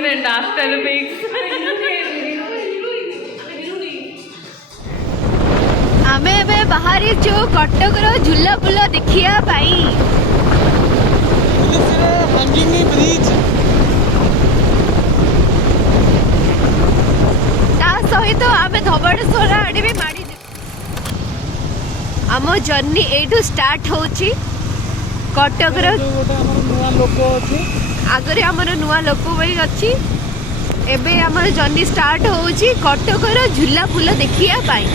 before and after pics. आमे बे बाहरी जो कटक रो झूला फुला देखिया पाई हैंगिंग ब्रिज ता सहित आमे धबड़ेश्वर आडे भी माड़ी आम जर्नी एठू स्टार्ट होची कटक रो नुआ लोक अच्छे आगरे आमर नुआ लोक भाई अच्छी एबे आमर जर्नी स्टार्ट होची कटक रो झूला फुला देखिया पाई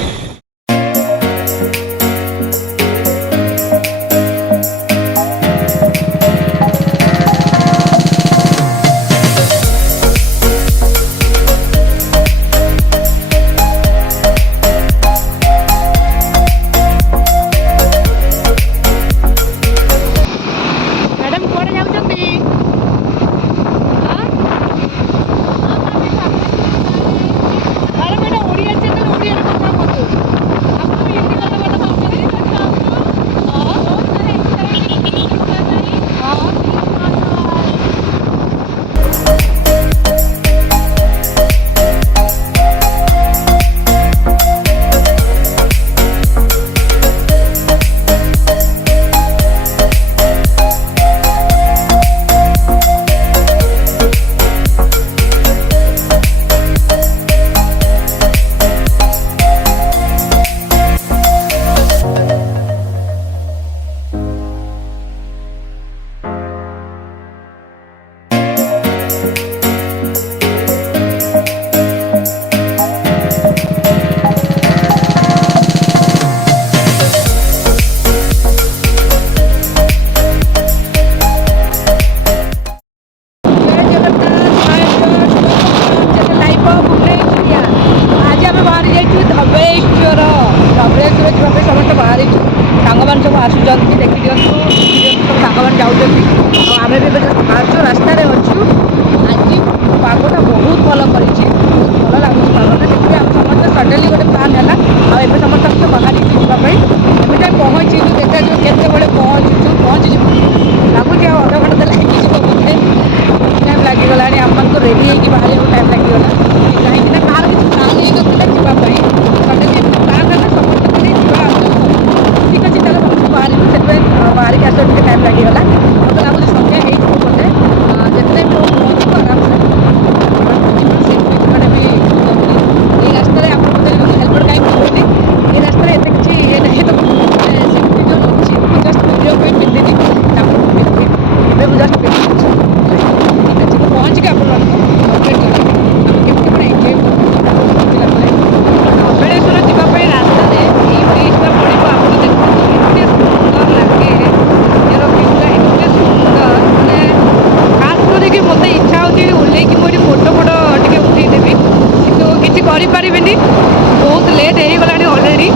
बहुत लेट हो गला ऑलरेडी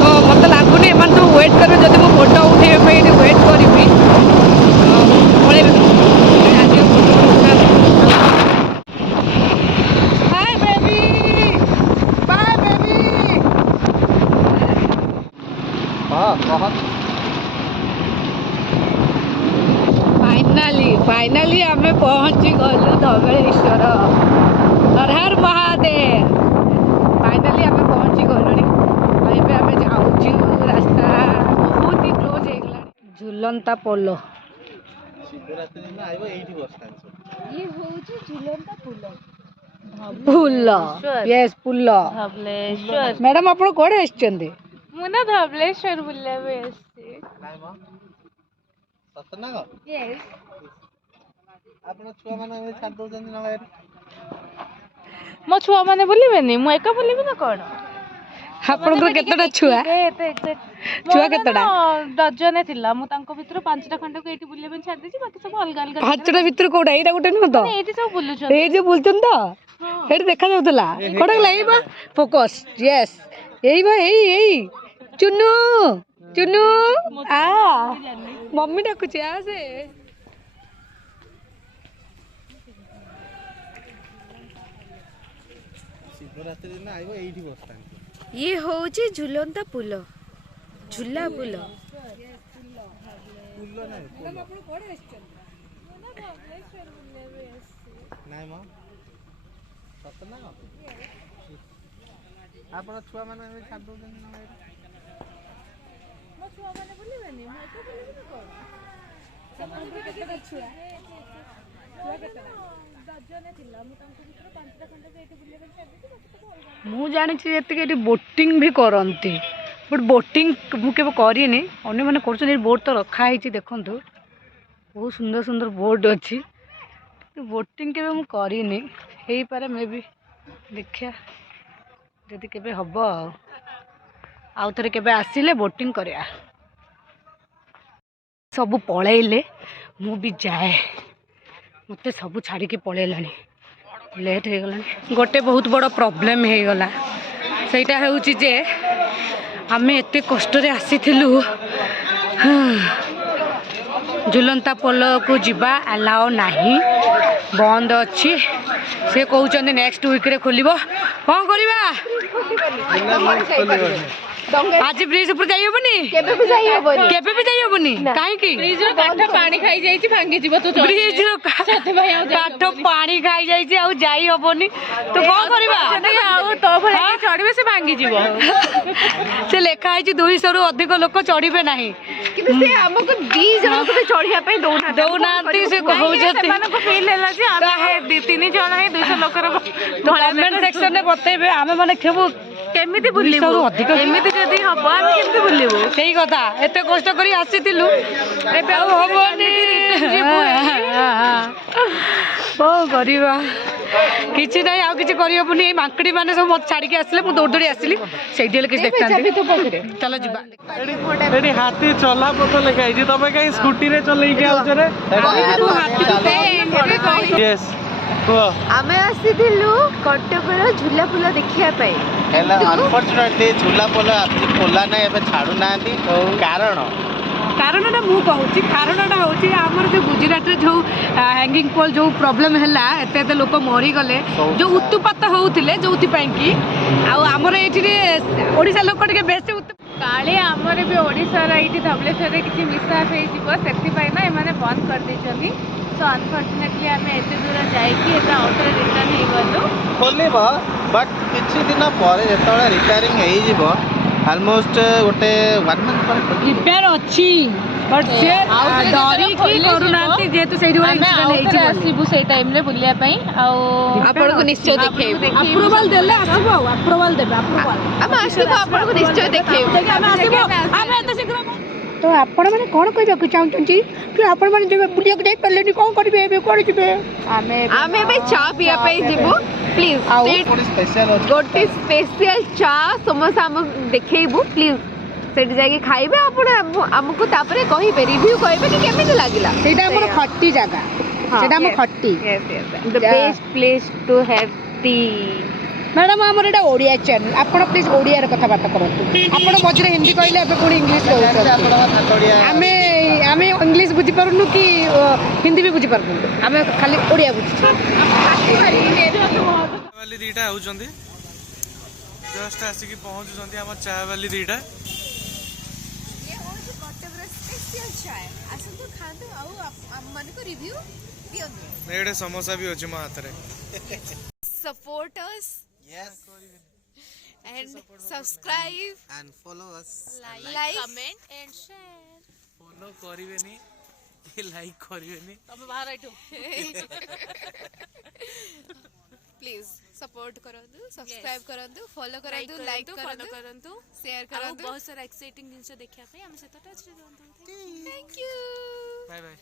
तो मत लगुनि एम सब वेट कर जब मुझे फोटो उठे वेट करी फाइनाली आम पहुँची गलु धवलेश्वर हर हर महादेव फाइनाली आम पहुँची गलुणी आम जाऊँ रास्ता बहुत ही क्लोज हो झुलंता पोल ये होची झुलंता पुल यस पुल मैडम आप कौन आसछन्ते मुना धवलेश्वर बुल्ला बे आसी यस आपण छुआ माने छाड़ दोजन ना मो छुआ माने बुलिबेनी मु एका बुलिबे ना कोन आपनकर केतडा छुआ छुआ केतडा डजने थिला मु तांको भितर पांचटा खंड को एटी बुलिबे छाड़ देछि बाकी सब अलग अलग पांचटा भितर कोडा एटा गुटे न तो एटी सब बुलु छ ए जे बुलचन तो हेड देखा जाउतला कोडा लाइबा फोकस यस एई बा एई चुन्नू चुन्नू आ मम्मी डाकुची आ से शिवरात्रि दिन आइबो एठी बसता ये होची झुलंता पुल झुला पुल नाइ म ସତ ନା କଣ? ଆପଣ ଛୁଆ ମାନେ ଛାଡି ଦଉଛନ୍ତି ନା ଭାଇ? ମୋ ଛୁଆ ମାନେ ବୁଲିବେନି ମୁଁ ଏକା ବୁଲିବି କଣ? ଦର୍ଜନ ଥିଲା ମୁଁ ତାଙ୍କ ଭିତରୁ 5ଟା ଖଣ୍ଡକୁ ଏଇଠି ବୁଲିବା ପାଇଁ ଛାଡ଼ିଦେଇଛି ବାକି ସବୁ ଅଲଗା। ମୁଁ ଜାଣିଛି ଯେତିକି ଏଠି ବୋଟିଂ ବି କରନ୍ତି ବଟ୍ ବୋଟିଂ ମୁଁ କେବେ କରିନି ଅନ୍ୟମାନେ କରୁଛନ୍ତି। ଏଠି ବୋଟ୍ ତ ରଖା ହେଇଛି ଦେଖନ୍ତୁ ବହୁତ ସୁନ୍ଦର ସୁନ୍ଦର ବୋଟ୍ ଅଛି। ବୋଟିଂ କେବେ ମୁଁ କରିନି ହେଇପାରେ ମେ ବି ଦେଖିବା ଯଦି କେବେ ହବ ଆଉ ଥରେ କେବେ ଆସିଲେ ବୋଟିଂ କରିବା। ସବୁ ପଳେଇଲେ ମୁଁ ବି ଯାଏ ମୋତେ ସବୁ ଛାଡ଼ିକି ପଳେଇଲାଣି ଲେଟ୍ ହେଇଗଲାଣି। ଗୋଟେ ବହୁତ ବଡ଼ ପ୍ରୋବ୍ଲେମ୍ ହେଇଗଲା ସେଇଟା ହେଉଛି ଯେ ଆମେ ଏତେ କଷ୍ଟରେ ଆସିଥିଲୁ ଝୁଲନ୍ତା ପୋଲକୁ ଯିବା ଆଲାଓ ନାହିଁ ବନ୍ଦ ଅଛି। ସେ କହୁଛନ୍ତି ନେକ୍ସଟ ୱିକ୍ରେ ଖୋଲିବ। କ'ଣ କରିବା ଆଜି ବ୍ରିଜ ଉପରେ ଯାଇ ହବନି କେବେ ବି ଯାଇ ହବନି କାହିଁକି? ବ୍ରିଜର କାଠ ପାଣି ଖାଇଯାଇଛି ଭାଙ୍ଗିଯିବ ତୁ ବ୍ରିଜର କାଠ ପାଣି ଖାଇଯାଇଛି ଆଉ ଯାଇ ହବନି ତ କ'ଣ କରିବା? ଆଉ ତୋ ଭଳିଆ ଚଢିବେ ସେ ଭାଙ୍ଗିଯିବ। ସେ ଲେଖା ହେଇଛି 200ରୁ ଅଧିକ ଲୋକ ଚଢିବେ ନାହିଁ କିନ୍ତୁ ସେ ଆମକୁ 2 ଜଣଙ୍କୁ ବି ଚଢିବା ପାଇଁ ଦଉନାହାନ୍ତି। ସେ କହୁଛନ୍ତି ସେମାନଙ୍କୁ ଫିଲ୍ ହେଲା ଯେ ଆମେ 2-3 ଜଣ ହିଁ 200 ଲୋକର କମେଣ୍ଟ ସେକ୍ସନରେ ବତେଇବେ ଆମେ ମାନେ କେବୁ କେମିତି ବୁଲିବୁ ଅଧିକ ଏମିତି ଯଦି ହବ ଆମେ କେମିତି ବୁଲିବୁ? ସେଇ କଥା ଏତେ କଷ୍ଟ କରି ଆସିଥିଲୁ ଏବେ ଆଉ ହବନି କ'ଣ କରିବା କିଛି ନାହିଁ ଆଉ କିଛି କରିହବନି। ଏଇ ମାଙ୍କଡି ମାନେ ସବୁ ମତେ ଛାଡିକି ଆସିଲେ ମୁଁ ଦୌଡ଼ି ଦୌଡ଼ି ଆସିଲି ସେଇଠି ହେଲେ କିଛି ଦେଖିଥାନ୍ତି। ଚାଲ ଯିବା। ଏଠି ହାତୀ ଚଲା ପଥ ଲେଖା ହେଇଛି ତମେ କାହିଁ ସ୍କୁଟିରେ ଚଲେଇକି ଆଉଛ ରେ? ୟେସ୍ କୁହ। ଆମେ ଆସିଥିଲୁ କଟକର ଝୁଲା ପୋଲ ଦେଖିବା ପାଇଁ ହେଲେ ଅନଫର୍ଚୁନେଟଲି ଝୁଲା ପୋଲ ଖୋଲା ନାହିଁ ଏବେ ଛାଡୁନାହାନ୍ତି। କାରଣଟା ମୁଁ କହୁଛି କାରଣଟା ହେଉଛି ଆମର ଯେଉଁ ଗୁଜୁରାଟରେ ଯେଉଁ ହ୍ୟାଙ୍ଗିଂ ପୋଲ୍ ଯେଉଁ ପ୍ରୋବ୍ଲେମ୍ ହେଲା ଏତେ ଏତେ ଲୋକ ମରିଗଲେ ଯେଉଁ ଉତ୍ତୁପାତ ହେଉଥିଲେ ଯେଉଁଥିପାଇଁ କି ଆଉ ଆମର ଏଇଠି ଓଡ଼ିଶା ଲୋକ ଟିକେ ବେଶୀ କାଳେ ଆମର ବି ଓଡ଼ିଶାର ଏଇଠି ଧବଳେଶ୍ୱରରେ କିଛି ମିଶାପ ହେଇଯିବ ସେଥିପାଇଁ ନା ଏମାନେ ବନ୍ଦ କରିଦେଇଛନ୍ତି। ସୋ ଅନଫର୍ଚୁନେଟଲି ଆମେ ଏତେ ଦୂର ଯାଇକି ଏବେ ଆଉଥରେ ରିଟର୍ନ ହେଇଗଲୁ। ଖୋଲିବ ବଟ୍ କିଛି ଦିନ ପରେ ଯେତେବେଳେ ରିପେୟାରିଂ ହେଇଯିବ ଅଲମୋଷ୍ଟ ଗୋଟେ 1 month ପରେ ରିପେୟାର ଅଛି ବଟ୍ ସେ ଡରିକି କରୁନାହାନ୍ତି ଯେହେତୁ ସେଇଠି ଆମେ ଆଉଥରେ ଆସିବୁ ସେଇ ଟାଇମରେ ବୁଲିବା ପାଇଁ ଆଉ ଆପଣଙ୍କୁ ନିଶ୍ଚୟ ଦେଖେଇବୁ। ଆପ୍ରୁଭାଲ ଦେଲେ ଆସିବ ଆଉ ଆପ୍ରୁଭାଲ ଦେବେ ଆପ୍ରୁଭାଲ ଆମେ ଆସିବୁ ଆପଣଙ୍କୁ ନିଶ୍ଚୟ ଦେଖେଇବୁ। ତ ଆପଣମାନେ କ'ଣ କହିବାକୁ ଚାହୁଁଛନ୍ତି କି ଆପଣମାନେ ଯେବେ ବୁଲିବାକୁ ଯାଇପାରିଲେନି କ'ଣ କରିବେ ଏବେ କୁଆଡ଼େ ଯିବେ? ଆମେ ଏବେ ଚା ପିଇବା ପାଇଁ ଯିବୁ ପ୍ଲିଜ ଆଉ ସ୍ପେଶାଲ ଅଛି ଗୋଟେ ସ୍ପେଶିଆଲ ଚା ସମସ୍ତେ ଆମକୁ ଦେଖେଇବୁ ପ୍ଲିଜ ସେଠି ଯାଇକି ଖାଇବେ। ଆପଣ ଆମକୁ ତାପରେ କହିବେ ରିଭ୍ୟୁ କହିବେ କି କେମିତି ଲାଗିଲା। ସେଇଟା ଆମର ଖଟି ଜାଗା ସେଇଟା ଆମ ଖଟି the best place two have ଟି। ମ୍ୟାଡ଼ାମ ଆମର ଏଇଟା ଓଡ଼ିଆ ଚ୍ୟାନେଲ ଆପଣ ପ୍ଲିଜ୍ ଓଡ଼ିଆରେ କଥାବାର୍ତ୍ତା କରନ୍ତୁ। ଆପଣ ମଝିରେ ହିନ୍ଦୀ କହିଲେ ଏବେ ପୁଣି ଇଂଲିଶ କହୁଛନ୍ତି। ଆମେ ଆମେ ଇଂଲିଶ ବୁଝିପାରୁନୁ କି ହିନ୍ଦୀ ବି ବୁଝିପାରୁନୁ ଆମେ ଖାଲି ଓଡ଼ିଆ ବୁଝୁଛୁ। ବାଲି ଦିଟା ଆଉଛନ୍ତି ଜଷ୍ଟ ଆସିକି ପହଞ୍ଚୁଛନ୍ତି ଆମ ଚା ବାଲି ଦିଟା। ଏଇଟା ସମୋସା ବି ଅଛି ମୋ ହାତରେ। Support us and subscribe and follow us like comment and share। follow କରିବେନି କି ଲାଇକ୍ କରିବେନି ତମେ ବାହାର ଏଠୁ प्लीज सपोर्ट करंतु सब्सक्राइब करंतु फॉलो करंतु लाइक करंतु शेयर करंतु बहुत सारा एक्साइटिंग जिनसे देखिया पे हम से टच रे थैंक यू बाय बाय।